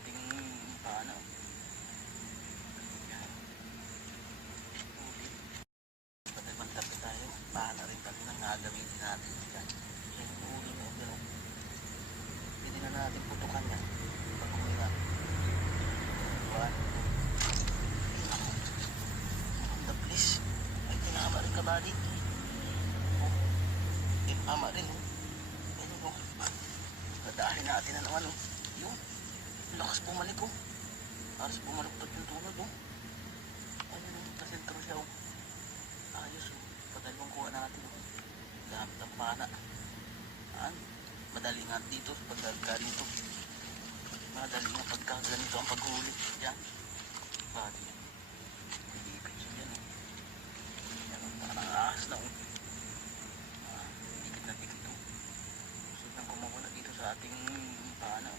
ating paano. Yan. Ulit. Patagmantapos tayo. Paano rin pati nang gagamitin natin. Yan. Yan yung ulo mo. Pero hindi na natin putukan yan. Pag-uwi na. One. The please. Ay, tinama rin ka bali. Oh. Tinama rin. Ayun o. Dadahin natin na naman o. Yung lakas bumalik o. Halos bumalagtad yung tunod o. Ayun o. Pasentro siya o. Ayos o. Padalawang kuha natin o. Gamit ang pana. Madali nga dito pagka rito. Madali nga pagka ganito ang paghuli. Yan. Bali. Pilipin siya dyan o. Yan o. Parang ahas na o. Dikit na dikit o. Gusto nang kumawala dito sa ating pana o.